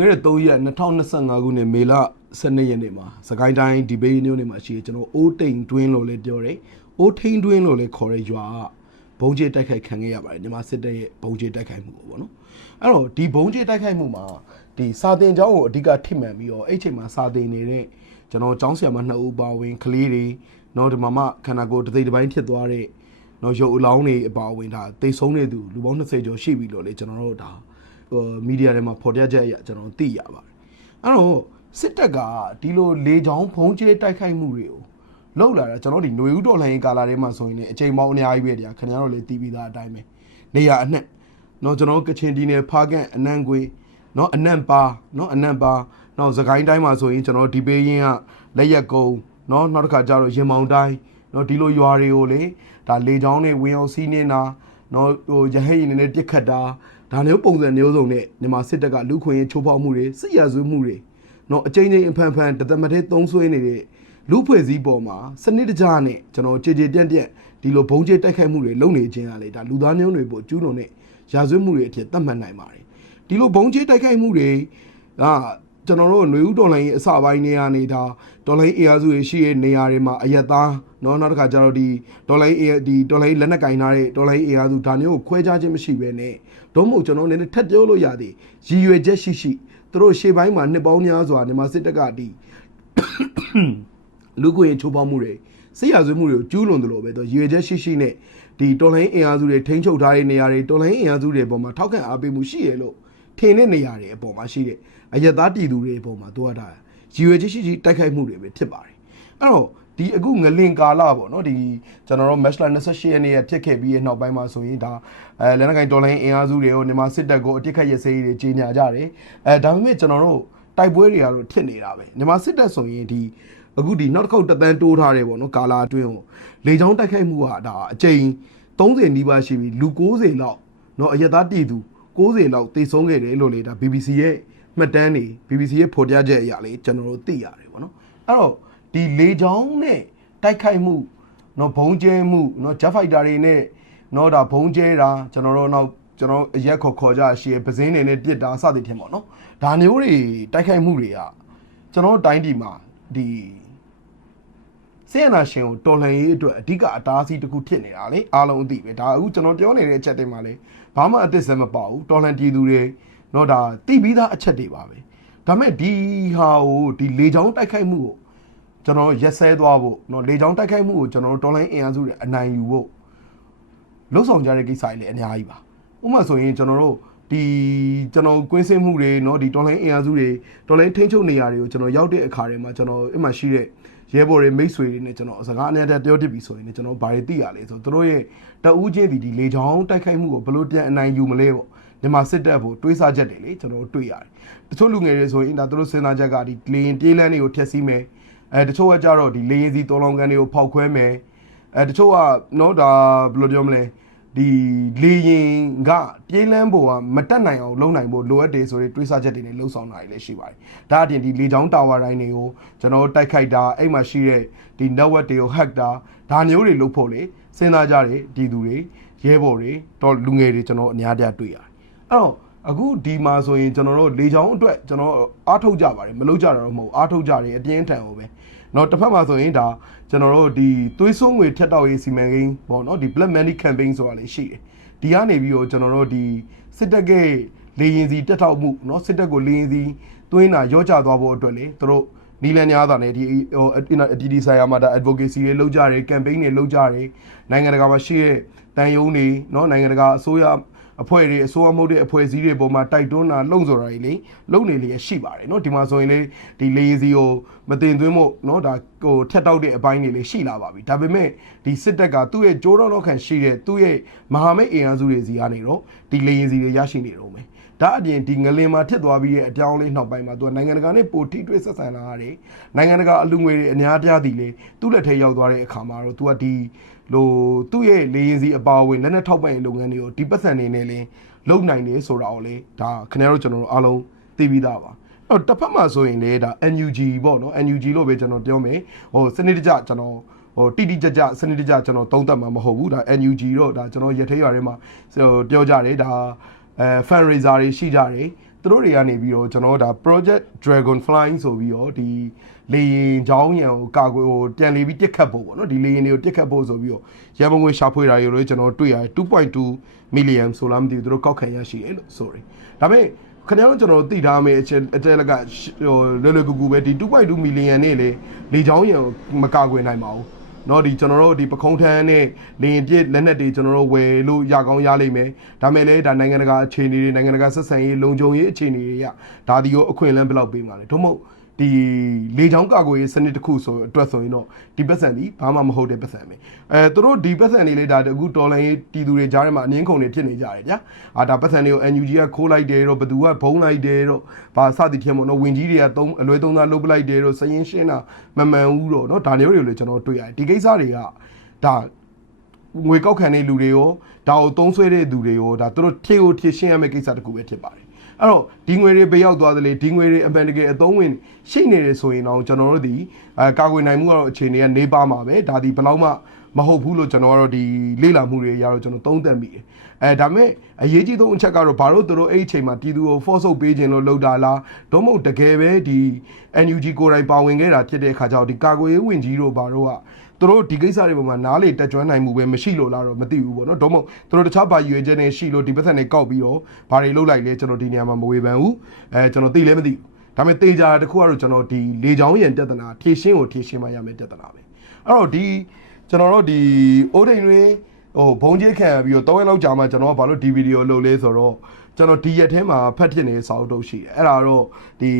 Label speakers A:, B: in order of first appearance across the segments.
A: ခဲ့တဲ့3ရက်2025ခုနှစ်မေလ12ရက်နေ့မှာစကိုင်းတိုင်းဒီဘေးမြို့နယ်မှာရှိတဲ့ကျွန်တော်အိုးတိန်တွင်းလို့လည်းပြောတယ်အိုးထိန်တွင်းလို့လည်းခေါ်တဲ့ရွာကဘုံကျဲတိုက်ခိုက်ခံခဲ့ရပါတယ်မြန်မာစစ်တပ်ရဲ့ဘုံကျဲတိုက်ခိုက်မှုပေါ့နော်အဲ့တော့ဒီဘုံကျဲတိုက်ခိုက်မှုမှာဒီစာတင်ကျောင်းကိုအဓိကထိမှန်ပြီးတော့အဲ့ချိန်မှာစာတင်နေတဲ့ကျွန်တော်ကျောင်းဆရာမ2ဦးပါဝင်ကလေးတွေနော်ဒီမှာမှခန္ဓာကိုယ်တစ်သိတစ်ပိုင်းဖြစ်သွားတဲ့နော်ရုပ်အလောင်းတွေအပါဝင်ဒါတိတ်ဆုံးနေသူလူပေါင်း20ကျော်ရှိပြီလို့လေကျွန်တော်တို့ဒါဟို မီဒီယာထဲမှာဖော်ပြချက်အရကျွန်တော်သိရပါတယ်အဲ့တော့စစ်တပ်ကဒီလိုလေချောင်းဖုံးကျဲတိုက်ခိုက်မှုတွေကိုလောက်လာတာကျွန်တော်ဒီຫນွေဦးတော်လှန်ရေးကာလာထဲမှာဆိုရင်လည်းအချိန်ပေါင်းအများကြီးပဲတရားခင်ဗျားတို့လည်းတီးပြီးသားအတိုင်းပဲနေရအနှက်နော်ကျွန်တော်ကချင်ဒီနယ်ဖားကန့်အနံကွေနော်အနံပါနော်အနံပါနော်စကိုင်းတိုင်းမှာဆိုရင်ကျွန်တော်ဒီပေးရင်ကလက်ရက်ကုံနော်နောက်တစ်ခါကျတော့ရင်မောင်တိုင်းနော်ဒီလိုရွာတွေကိုလေဒါလေချောင်းတွေဝင်အောင်စီးနေတာနော်ဟိုရဟဲ့ရင်နဲ့ပြစ်ခတ်တာ ဒါမျိုးပုံစံမျိုးစုံနဲ့မြန်မာစစ်တပ်ကလူခွင့်ရေးချိုးဖောက်မှုတွေစစ်ရာဇဝတ်မှုတွေနော်အကြိမ်ကြိမ်အဖန်ဖန်တသက်မထဲသုံးဆွဲနေတဲ့လူဖွဲ့စည်းပေါ်မှာစနစ်တကျနဲ့ကျွန်တော်ကြည်ကြည်ပြန့်ပြန့်ဒီလိုဘုံကျဲတိုက်ခိုက်မှုတွေလုပ်နေခြင်းကလေဒါလူသားမျိုးတွေပို့ကျူးလွန်တဲ့ရာဇဝတ်မှုတွေအဖြစ်သတ်မှတ်နိုင်ပါတယ်ဒီလိုဘုံကျဲတိုက်ခိုက်မှုတွေက ကျွန်တော်တို့ຫນွေဦးတော်လိုင်းရဲ့အစပိုင်းနေရာနေတာတော်လိုင်းအေယာစုတွေရှိတဲ့နေရာတွေမှာအယက်သားเนาะနောက်တစ်ခါကျတော့ဒီတော်လိုင်းအေဒီတော်လိုင်းလက်နက်ကင်ထားတဲ့တော်လိုင်းအေယာစုဒါမျိုးကိုခွဲခြားခြင်းမရှိဘဲနဲ့တော့မဟုတ်ကျွန်တော်လည်းထပ်ပြောလို့ရသည်ရည်ရွယ်ချက်ရှိရှိသူတို့ရှေ့ပိုင်းမှာနှစ်ပေါင်းများစွာမြန်မာစစ်တပ်ကဒီ လူကိုရင်ချိုးပေါက်မှုတွေစစ်ရာဇဝတ်မှုတွေကိုကျူးလွန်တယ်လို့ပဲတော့ရည်ရွယ်ချက်ရှိရှိနဲ့ဒီတော်လိုင်းအင်အားစုတွေထိန်းချုပ်ထားတဲ့နေရာတွေတော်လိုင်းအင်အားစုတွေအပေါ်မှာထောက်ခံအားပေးမှုရှိရလို့ ထင်တဲ့နေရာတွေအပေါ်မှာရှိတဲ့အယက်သားပြည်သူတွေအပေါ်မှာသူကဒါရည်ရွယ်ချက်ရှိရှိတိုက်ခိုက်မှုတွေပဲဖြစ်ပါတယ်အဲ့တော့ဒီအခုငလင်ကာလပေါ့နော်ဒီကျွန်တော်တို့ match line 28ရက်နေ့ရဖြစ်ခဲ့ပြီးရဲ့နောက်ပိုင်းမှာဆိုရင်ဒါအဲလက်နက်ကိုင်တော်လိုင်းအင်အားစုတွေကိုမြန်မာစစ်တပ်ကိုအတစ်ခတ်ရစေးတွေကြီးညာကြတယ်အဲဒါပေမဲ့ကျွန်တော်တို့တိုက်ပွဲတွေကတော့ဖြစ်နေတာပဲမြန်မာစစ်တပ်ဆိုရင်ဒီအခုဒီနောက်တစ်ခေါက်တက်တန်းတိုးထားတယ်ပေါ့နော်ကာလာအတွင်းကိုလေချောင်းတိုက်ခိုက်မှုကဒါအကြိမ်30နီးပါးရှိပြီလူ90လောက်နော်အယက်သားတည်သူ 90လောက်တေဆုံးခဲ့တယ်လို့လေဒါ BBC ရဲ့မှတ်တမ်းတွေ BBC ရဲ့ဖော်ပြချက်အရာလေကျွန်တော်တို့သိရတယ်ပေါ့နော်အဲ့တော့ဒီလေချောင်းနဲ့တိုက်ခိုက်မှုနော်ဘုံကျဲမှုနော် jet fighter တွေနဲ့နော်ဒါဘုံကျဲတာကျွန်တော်တို့နောက်ကျွန်တော်အရက်ခေါ်ခေါ်ကြရှေ့ပဇင်းတွေနဲ့ပြစ်တာစသည်ထင်ပေါ့နော်ဒါမျိုးတွေတိုက်ခိုက်မှုတွေကကျွန်တော်တို့တိုင်းပြည်မှာဒီစေနာရှင်ကိုတော်လှန်ရေးအတွက်အဓိကအတားအဆီးတစ်ခုဖြစ်နေတာလေအားလုံးအသိပဲဒါအခုကျွန်တော်ပြောနေတဲ့အချက်တွေမှာလေ ဘာမှအသစ်စမ်းမပေါ့ဘူးတော်လှန်ပြည်သူတွေတော့ဒါတိပြီးသားအချက်တွေပါပဲဒါမဲ့ဒီဟာကိုဒီလေချောင်းတိုက်ခိုက်မှုကိုကျွန်တော်ရက်စဲသွားဖို့เนาะလေချောင်းတိုက်ခိုက်မှုကိုကျွန်တော်တော်လှန်အင်အားစုတွေအနိုင်ယူဖို့လှုပ်ဆောင်ကြတဲ့ကိစ္စတွေလည်းအများကြီးပါဥပမာဆိုရင်ကျွန်တော်တို့ဒီကျွန်တော်ကွင်းစင်းမှုတွေเนาะဒီတော်လိုင်းအင်အားစုတွေတော်လိုင်းထိန်းချုပ်နေရာတွေကိုကျွန်တော်ရောက်တဲ့အခါတွေမှာကျွန်တော်အမှရှိတဲ့ ရဲဘော်တွေမိတ်ဆွေတွေနဲ့ကျွန်တော်စကားအနည်းတည်းပြောတတ်ပြီဆိုရင်လည်းကျွန်တော်ဘာတွေသိရလဲဆိုတော့တို့ရဲ့တအူးချင်းဒီဒီလေချောင်းတိုက်ခိုက်မှုကိုဘယ်လိုပြန်အနိုင်ယူမလဲပေါ့မြန်မာစစ်တပ်ဖို့တွေးစားချက်တွေလေကျွန်တော်တွေ့ရတယ်တချို့လူငယ်တွေဆိုရင်ဒါတို့စဉ်းစားချက်ကဒီလေရင်ပြေးလန်းတွေကိုဖျက်ဆီးမယ်အဲတချို့ကကြတော့ဒီလေရင်စီတော်လောင်ကန်တွေကိုဖောက်ခွဲမယ်အဲတချို့ကနော်ဒါဘယ်လိုပြောမလဲ ဒီလေရင်ကပြေးလန်းဖို့ကမတက်နိုင်အောင်လုပ်နိုင်ဖို့လိုအပ်တယ်ဆိုတဲ့တွေးဆချက်တွေနဲ့လှုပ်ဆောင်တာတွေလည်းရှိပါတယ်။ဒါအပြင်ဒီလေချောင်းတာဝါတိုင်းတွေကိုကျွန်တော်တို့တိုက်ခိုက်တာအဲ့မှာရှိတဲ့ဒီ network တွေကို hack တာဒါမျိုးတွေလုပ်ဖို့လေစဉ်းစားကြတယ်ဒီသူတွေရဲဘော်တွေတော့လူငယ်တွေကျွန်တော်အများတရားတွေ့ရတယ်။အဲ့တော့ အခုဒီမှာဆိုရင်ကျွန်တော်တို့လေချောင်းအတွက်ကျွန်တော်အားထုတ်ကြပါတယ်မလုပ်ကြတာတော့မဟုတ်အားထုတ်ကြတယ်အပြင်းထန်ဟိုပဲ။နော်တစ်ဖက်မှာဆိုရင်ဒါကျွန်တော်တို့ဒီသွေးဆိုးငွေထက်တောက်ရေးစီမံကိန်းပေါ့နော်ဒီ Black Money Campaign ဆိုတာလည်းရှိတယ်ဒီကနေပြီးတော့ကျွန်တော်တို့ဒီစစ်တပ်ကလေရင်စီတက်ထောက်မှုเนาะစစ်တပ်ကိုလေရင်စီသွင်းတာရောကြသွားဖို့အတွက်လေသူတို့နီလန်များစွာနဲ့ဒီဟိုအတီဒီဆိုင်ယာမှာဒါ advocacy တွေလုပ်ကြတယ် campaign တွေလုပ်ကြတယ်နိုင်ငံတကာမှာရှိတဲ့တန်ယုံတွေเนาะနိုင်ငံတကာအစိုးရ အဖွဲ့တွေအစိုးရမဟုတ်တဲ့အဖွဲ့အစည်းတွေပုံမှာတိုက်တွန်းတာလုံဆိုတာတွေလေလုံနေလေရှိပါတယ်เนาะဒီမှာဆိုရင်လေဒီလေရင်စီကိုမတင်သွင်းဖို့เนาะဒါဟိုထက်တောက်တဲ့အပိုင်းတွေလေရှိလာပါပြီဒါပေမဲ့ဒီစစ်တပ်ကသူ့ရဲ့ကြိုးတော်တော့ခံရှိတဲ့သူ့ရဲ့မဟာမိတ်အင်အားစုတွေစီကနေတော့ဒီလေရင်စီတွေရရှိနေတော့မယ် ဒါအပြင်ဒီငလင်မှာထစ်သွားပြီးတဲ့အကြောင်းလေးနောက်ပိုင်းမှာသူကနိုင်ငံတကာနဲ့ပိုထိတွေ့ဆက်ဆံလာရတယ်နိုင်ငံတကာအလူငွေတွေအများပြားသည်လေသူ့လက်ထဲရောက်သွားတဲ့အခါမှာတော့သူကဒီလိုသူ့ရဲ့လေရင်စီအပါအဝင်လက်နက်ထောက်ပံ့ရေးလုပ်ငန်းတွေကိုဒီပတ်စံနေနဲ့လင်းလုပ်နိုင်တယ်ဆိုတာကိုလေဒါခင်ဗျားတို့ကျွန်တော်တို့အားလုံးသိပြီးသားပါအဲ့တော့တစ်ဖက်မှာဆိုရင်လေဒါ NUG ပေါ့နော် NUG လို့ပဲကျွန်တော်ပြောမယ်ဟိုစနစ်တကျကျွန်တော်ဟိုတိတိကျကျစနစ်တကျကျွန်တော်သုံးသပ်မှာမဟုတ်ဘူးဒါ NUG တော့ဒါကျွန်တော်ရထဲရွာထဲမှာဟိုပြောကြတယ်ဒါ အဲ fundraiser တွေရှိကြတယ်သူတို့တွေကနေပြီးတော့ကျွန်တော်တို့ဒါ project dragonfly ဆိုပြီးတော့ဒီလေရင်ချောင်းရံကိုကာကွယ်ဟိုပြန်လေပြီးတစ်ခတ်ဖို့ပေါ့နော်ဒီလေရင်တွေကိုတစ်ခတ်ဖို့ဆိုပြီးတော့ရန်ပုံငွေရှာဖွေတာတွေလို့ကျွန်တော်တို့တွေ့ရတယ်2.2 million ဆိုလားမသိဘူးသူတို့ကောက်ခံရရှိတယ်လို့ sorry ဒါပေမဲ့ခင်ဗျားတို့ကျွန်တော်တို့သိထားမယ့်အချက်အတဲလက်ကဟိုလွယ်လွယ်ကူကူပဲဒီ2.2 million နဲ့လေလေချောင်းရံကိုမကာကွယ်နိုင်ပါဘူး เนาะဒီကျွန်တော်တို့ဒီပခုံးထမ်းနဲ့လင်ပြစ်လက်နက်တွေကျွန်တော်တို့ဝယ်လို့ရကောင်းရလိမ့်မယ်ဒါမဲ့လည်းဒါနိုင်ငံတကာအခြေအနေတွေနိုင်ငံတကာဆက်ဆံရေးလုံခြုံရေးအခြေအနေတွေရဒါဒီရောအခွင့်အလမ်းဘယ်လောက်ပေးမှာလဲတို့မဟုတ် ဒီလေချောင်းကာကွယ်ရေးစနစ်တစ်ခုဆိုအတွက်ဆိုရင်တော့ဒီပတ်စံဒီဘာမှမဟုတ်တဲ့ပတ်စံပဲအဲသူတို့ဒီပတ်စံတွေလေဒါအခုတော်လိုင်းရေးတီသူတွေကြားထဲမှာအငင်းခုန်တွေဖြစ်နေကြတယ်ဗျာအာဒါပတ်စံတွေကို NUG ကခိုးလိုက်တယ်တော့ဘသူကဘုံလိုက်တယ်တော့ဘာစသည်ထင်မို့နော်ဝင်ကြီးတွေကသုံးအလွဲသုံးသားလုပ်ပလိုက်တယ်တော့စရင်ရှင်းတာမမှန်ဘူးတော့နော်ဒါမျိုးတွေကိုလည်းကျွန်တော်တွေ့ရတယ်ဒီကိစ္စတွေကဒါငွေကောက်ခံတဲ့လူတွေရောဒါကိုသုံးဆွဲတဲ့သူတွေရောဒါသူတို့ထေကိုထေရှင်းရမယ့်ကိစ္စတစ်ခုပဲဖြစ်ပါတယ် အဲ့တော့ဒီငွေတွေဘယ်ရောက်သွားသလဲဒီငွေတွေအပန်တကယ်အသုံးဝင်ရှိနေတယ်ဆိုရင်တော့ကျွန်တော်တို့ဒီအဲကာကွယ်နိုင်မှုကတော့အခြေအနေကနေပါမှာပဲဒါဒီဘယ်လောက်မှမဟုတ်ဘူးလို့ကျွန်တော်ကတော့ဒီလေ့လာမှုတွေရတော့ကျွန်တော်သုံးသပ်မိတယ်အဲဒါမဲ့အရေးကြီးဆုံးအချက်ကတော့ဘာလို့သူတို့အဲ့ဒီအချိန်မှာပြည်သူကို force ဆုပ်ပေးခြင်းလို့လုပ်တာလားဒုမဟုတ်တကယ်ပဲဒီ NUG ကိုယ်တိုင်ပါဝင်ခဲ့တာဖြစ်တဲ့အခါကျတော့ဒီကာကွယ်ရေးဝင်ကြီးတို့ဘာတို့က သူတို့ဒီကိစ္စတွေပေါ်မှာနားလေတက်ကြွနိုင်မှုပဲမရှိလို့လားတော့မသိဘူးပေါ့နော်။တော့မဟုတ်သူတို့တခြားဘာရွေချက်နေရှိလို့ဒီပတ်သက်နေကောက်ပြီးတော့ဘာတွေလုပ်လိုက်လဲကျွန်တော်ဒီနေရာမှာမဝေဖန်ဘူး။အဲကျွန်တော်သိလည်းမသိဘူး။ဒါပေမဲ့တေချာတစ်ခုကတော့ကျွန်တော်ဒီလေချောင်းရံပြဿနာဖြည့်ရှင်းကိုဖြည့်ရှင်းမှရမယ်ပြဿနာပဲ။အဲ့တော့ဒီကျွန်တော်တို့ဒီအိုးထိန်တွင်ဟိုဘုံကြီးခံပြီးတော့၃ရက်လောက်ကြာမှကျွန်တော်ကဘာလို့ဒီဗီဒီယိုလုပ်လဲဆိုတော့ ကျွန်တော်ဒီရက်ထဲမှာဖတ်ဖြစ်နေတဲ့စာအုပ်တုပ်ရှိတယ်အဲ့ဒါတော့ဒီ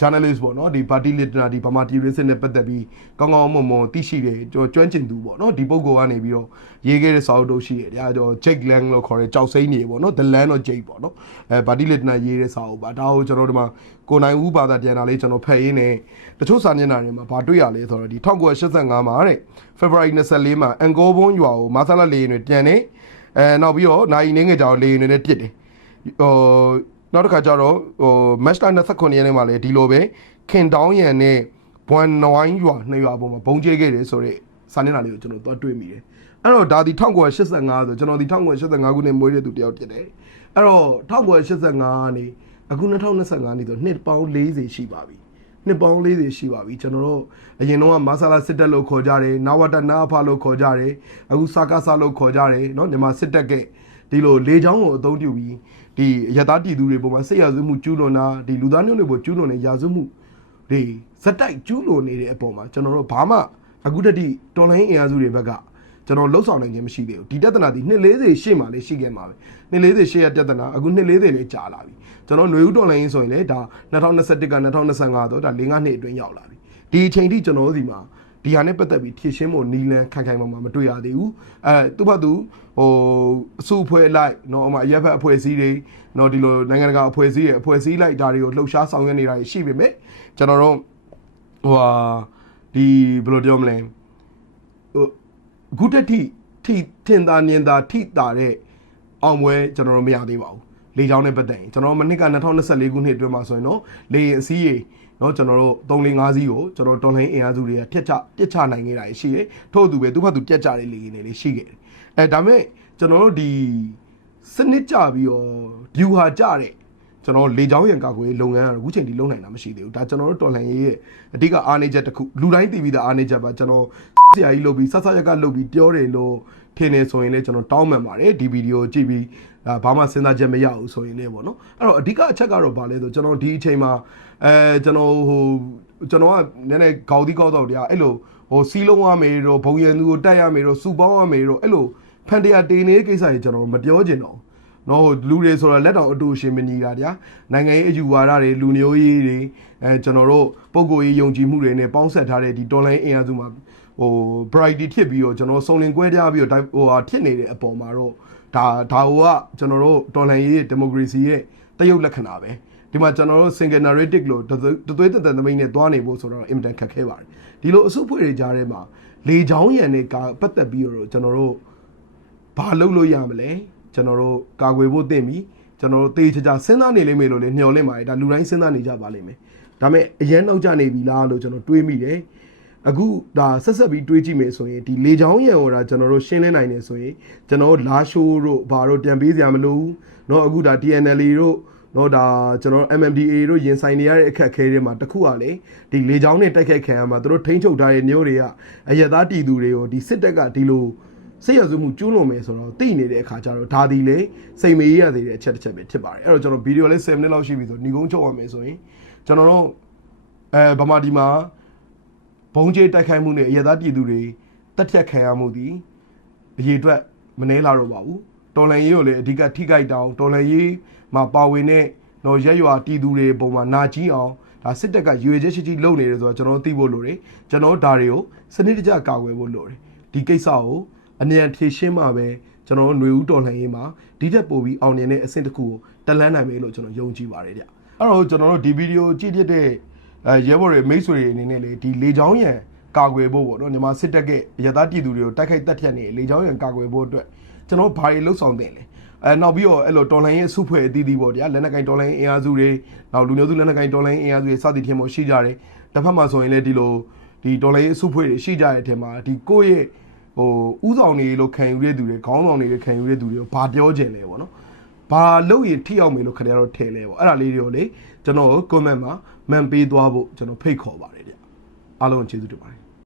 A: journalist ပေါ့နော်ဒီ party listener ဒီဗမာ terrorist နဲ့ပတ်သက်ပြီးကောင်းကောင်းမွန်မွန်သိရှိတယ်ကျွန်တော်ကျွမ်းကျင်သူပေါ့နော်ဒီပုံကောကနေပြီးတော့ရေးခဲ့တဲ့စာအုပ်တုပ်ရှိတယ်ဒါကျွန်တော် Jake Lang လို့ခေါ်တဲ့ကြောက်စိမ့်နေပေါ့နော် The Land of Jake ပေါ့နော်အဲ party listener ရေးတဲ့စာအုပ်ပါဒါကိုကျွန်တော်ဒီမှာကိုနိုင်ဦးဘာသာပြန်တာလေးကျွန်တော်ဖတ်ရင်းနဲ့တချို့စာမျက်နှာတွေမှာဘာတွေ့ရလဲဆိုတော့ဒီ1985မှာတဲ့ February 24မှာအန်ဂိုဘွန်းရွာကိုမာဆာလာလေရင်တွေပြန်နေအဲနောက်ပြီးတော့နိုင်နေငယ်ကြောင်လေရင်တွေနဲ့ပြစ်တယ် ဟိုနောက်တစ်ခါကျတော့ဟို match 29ရက်နေ့မှာလည်းဒီလိုပဲခင်တောင်းရန်နဲ့ဘွမ်နဝိုင်းရွာနှစ်ရွာပေါ်မှာဘုံကျဲခဲ့တယ်ဆိုတော့စာမျက်နှာလေးကိုကျွန်တော်သွားတွေ့မိတယ်အဲ့တော့ဒါဒီ1985ဆိုကျွန်တော်ဒီ1985ခုနှစ်မွေးတဲ့သူတယောက်ဖြစ်တယ်အဲ့တော့1985ကနေအခု2025နေဆိုနှစ်ပေါင်း40ရှိပါပြီနှစ်ပေါင်း40ရှိပါပြီကျွန်တော်တို့အရင်တော့မာဆာလာစစ်တပ်လို့ခေါ်ကြတယ်နာဝတနာဖာလို့ခေါ်ကြတယ်အခုစာကာဆာလို့ခေါ်ကြတယ်เนาะမြန်မာစစ်တပ်ကဒီလိုလေချောင်းကိုအသုံးပြုပြီး ဒီရတပြည်သူတွေပေါ်မှာစိတ်ရဆွမှုကျူးလွန်တာဒီလူသားမျိုးတွေပေါ်ကျူးလွန်တဲ့ရာဇဝမှုတွေစက်တိုက်ကျူးလွန်နေတဲ့အပေါ်မှာကျွန်တော်တို့ဘာမှအခုတတိတော်လိုင်းအင်အားစုတွေဘက်ကကျွန်တော်လှုပ်ဆောင်နိုင်ခြင်းမရှိသေးဘူးဒီပြဿနာဒီနှစ်40ရှေ့မှာလည်းရှိခဲ့မှာပဲနှစ်40ရှေ့ရပြဿနာအခုနှစ်40လည်းကြာလာပြီကျွန်တော်ຫນွေဦးတော်လိုင်းဆိုရင်လည်းဒါ2021က2025တော့ဒါ၄၅နှစ်အတွင်းရောက်လာပြီဒီအချိန်ထိကျွန်တော်တို့ဒီမှာ ဒီဟာနဲ့ပတ်သက်ပြီးဖြည့်ရှင်းဖို့နီလန်ခိုင်ခိုင်မာမာမတွေ့ရသေးဘူးအဲသူ့ဘက်သူဟိုအစုအဖွဲ့လိုက်နော်အမအရက်ဖက်အဖွဲ့အစည်းတွေနော်ဒီလိုနိုင်ငံတကာအဖွဲ့အစည်းတွေအဖွဲ့အစည်းလိုက်ဒါတွေကိုလှုပ်ရှားဆောင်ရွက်နေတာရှိပေမဲ့ကျွန်တော်တို့ဟိုဟာဒီဘယ်လိုပြောမလဲဟိုအခုတက်ထိထိထင်သာမြင်သာထိတာတဲ့အောင်ပွဲကျွန်တော်တို့မရသေးပါဘူး လေချောင်းနဲ့ပတ်သက်ရင်ကျွန်တော်တို့မနစ်က2024ခုနှစ်အတွင်းမှာဆိုရင်တော့လေရင်အစည်းရေเนาะကျွန်တော်တို့305စီးကိုကျွန်တော်တော်လိုင်းအင်အားစုတွေကထက်ချတက်ချနိုင်ခဲ့တာရှိတယ်ထို့အတူပဲသူ့ဘက်သူတက်ချတဲ့လေရင်တွေလည်းရှိခဲ့တယ်အဲဒါမဲ့ကျွန်တော်တို့ဒီစနစ်ကြပြီးတော့ view ဟာကြတဲ့ကျွန်တော်လေချောင်းရံကာကွယ်လုပ်ငန်းကတော့အခုချိန်ထိလုပ်နိုင်တာမရှိသေးဘူးဒါကျွန်တော်တို့တော်လှန်ရေးရဲ့အဓိကအားနည်းချက်တစ်ခုလူတိုင်းသိပြီးသားအားနည်းချက်ပါကျွန်တော်ဆရာကြီးလုပ်ပြီးဆဆရက်ကလုပ်ပြီးပြောတယ်လို့ထင်နေဆိုရင်လည်းကျွန်တော်တောင်းပန်ပါတယ်ဒီဗီဒီယိုကြည့်ပြီးဒါ ဘာမှစဉ်းစားချက်မရဘူးဆိုရင်လည်းပေါ့နော်အဲ့တော့အဓိကအချက်ကတော့ဗာလဲဆိုကျွန်တော်ဒီအချိန်မှာအဲကျွန်တော်ဟိုကျွန်တော်ကနည်းနည်းခေါင်းသီးကောက်တော့တရားအဲ့လိုဟိုစီးလုံးရမယ်တော့ဘုံရန်သူကိုတက်ရမယ်တော့စူပေါင်းရမယ်တော့အဲ့လိုဖန်တရားတင်နေတဲ့ကိစ္စကြီးကျွန်တော်မပြောချင်တော့ဘူးနော်လူတွေဆိုတော့လက်တောင်အတူရှင်မညီတာဗျာနိုင်ငံရေးအယူဝါဒတွေလူမျိုးရေးတွေအဲကျွန်တော်တို့ပုံကိုယ်ရေးယုံကြည်မှုတွေနဲ့ပေါင်းဆက်ထားတဲ့ဒီ online အင်အားစုမှာဟို variety ဖြစ်ပြီးတော့ကျွန်တော်စုံလင်ကွဲပြားပြီးတော့ဟိုဟာဖြစ်နေတဲ့အပေါ်မှာတော့ ဒါဒါဟိုကကျွန်တော်တို့ online ရေး democracy ရဲ့တရုပ်လက္ခဏာပဲဒီမှာကျွန်တော်တို့ single narrative လို့တသွေးတသက်သမိန်နဲ့တွားနေဖို့ဆိုတော့အင်မတန်ခက်ခဲပါတယ်ဒီလိုအစုအဖွဲ့တွေကြားထဲမှာလေချောင်းရံနဲ့ကပတ်သက်ပြီးတော့ကျွန်တော်တို့ဘာလုပ်လို့ရမလဲကျွန်တော်တို့ကာကွယ်ဖို့တင့်ပြီကျွန်တော်တို့တေးချာချာစဉ်းစားနေလိမ့်မယ်လို့လည်းမျှော်လင့်ပါတယ်ဒါလူတိုင်းစဉ်းစားနေကြပါလိမ့်မယ်ဒါပေမဲ့အရင်နောက်ကျနေပြီလားလို့ကျွန်တော်တွေးမိတယ် အခုဒါဆက်ဆက်ပြီးတွေးကြည့်မယ်ဆိုရင်ဒီလေချောင်းရံဟောတာကျွန်တော်တို့ရှင်းလင်းနိုင်နေဆိုရင်ကျွန်တော်တို့လာရှိုးတို့ဘာတို့ပြန်ပေးစရာမလိုဘူးเนาะအခုဒါ TNL တို့ တော့ဒါကျွန်တော်တို့ MMDA တို့ရင်ဆိုင်နေရတဲ့အခက်အခဲတွေမှာတစ်ခုကလေဒီလေချောင်းနဲ့တိုက်ခိုက်ခံရမှာသူတို့ထိန်းချုပ်ထားတဲ့မျိုးတွေကအရက်သားတီသူတွေကိုဒီစစ်တပ်ကဒီလိုစိတ်ရစုမှုကျူးလွန်မယ်ဆိုတော့သိနေတဲ့အခါကျတော့ဒါဒီလေစိတ်မေးရသေးတဲ့အချက်တစ်ချက်ပဲဖြစ်ပါတယ်အဲ့တော့ကျွန်တော်ဗီဒီယိုလေး10မိနစ်လောက်ရှိပြီဆိုညီကုန်းချုပ်ရမယ်ဆိုရင်ကျွန်တော်တို့အဲဗမာဒီမှာ ဘုံကျဲတိုက်ခိုက်မှုနဲ့အရက်သားပြည်သူတွေတက်ဖြတ်ခံရမှုဒီအရေးအတွက်မနှဲလာတော့ပါဘူးတော်လန်ရေးကိုလည်းအဓိကထိခိုက်တောင်းတော်လန်ရေးမှာပါဝင်တဲ့တော့ရက်ရွာတည်သူတွေပုံမှာနာကြီးအောင်ဒါစစ်တပ်ကရွေချက်ရှိရှိလုပ်နေတယ်ဆိုတော့ကျွန်တော်တို့သိဖို့လိုတယ်ကျွန်တော်တို့ဒါတွေကိုစနစ်တကျကာကွယ်ဖို့လိုတယ်ဒီကိစ္စကိုအမြန်ဖြေရှင်းမှပဲကျွန်တော်တို့ຫນွေဦးတော်လှန်ရေးမှာဒီတက်ပို့ပြီးအောင်မြင်တဲ့အဆင့်တစ်ခုကိုတက်လန်းနိုင်မယ်လို့ကျွန်တော်ယုံကြည်ပါတယ်ဗျအဲ့တော့ကျွန်တော်တို့ဒီဗီဒီယိုကြည့်တဲ့ အဲရဲဘော်တွေမိတ်ဆွေတွေအနေနဲ့လေဒီလေချောင်းရံကာကွယ်ဖို့ပေါ့နော်ညီမစစ်တပ်ကရသားပြည်သူတွေကိုတိုက်ခိုက်တက်ဖြတ်နေလေချောင်းရံကာကွယ်ဖို့အတွက်ကျွန်တော်ဘာတွေလှုပ်ဆောင်တင်လဲအဲနောက်ပြီးတော့အဲ့လိုတော်လိုင်းရဲ့စုဖွဲ့အသီးသီးပေါ့ဗျာလက်နက်ကင်တော်လိုင်းအင်အားစုတွေနောက်လူမျိုးစုလက်နက်ကင်တော်လိုင်းအင်အားစုတွေစသည်ဖြင့်ပေါ့ရှိကြတယ်တစ်ဖက်မှာဆိုရင်လည်းဒီလိုဒီတော်လိုင်းရဲ့စုဖွဲ့တွေရှိကြတဲ့အထက်မှာဒီကိုယ့်ရဲ့ဟိုဥဆောင်နေလို့ခံယူရတဲ့သူတွေခေါင်းဆောင်နေလို့ခံယူရတဲ့သူတွေကိုဘာပြောချင်လဲပေါ့နော် ဘာလို့ရင်ထိအောင်မေလို့ခင်ဗျားတို့ထည့်လဲပေါ့အဲ့ဒါလေးတွေကိုလေကျွန်တော် comment မှာမှန်ပေးသွားဖို့ကျွန်တော်ဖိတ်ခေါ်ပါတယ်ဗျအားလုံးကျေးဇူးတင်ပါတယ်